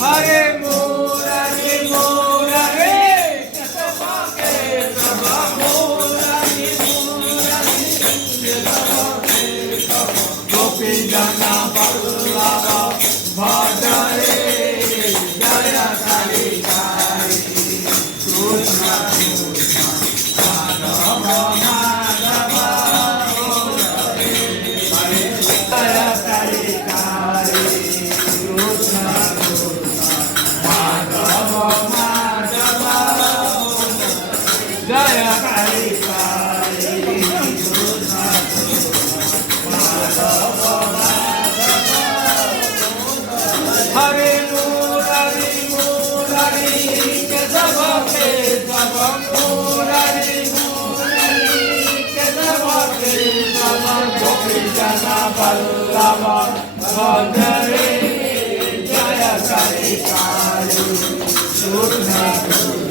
Hare Murari Murari Kesava Kesava Murari Murari Kesava Kesava Gopi Jana Vallabha Bhadare Jaya Kali Kali Krishna Krishna Madhava Madhava Jaya Kali Kali Krishna Jaya Kali Kali Krishna Madhava Madhava Hare Murari Murari Kesava Kesava Murari Murari Kesava Kesava Gopi Jana Vallabha Bhadare Jaya Kali Kali Krishna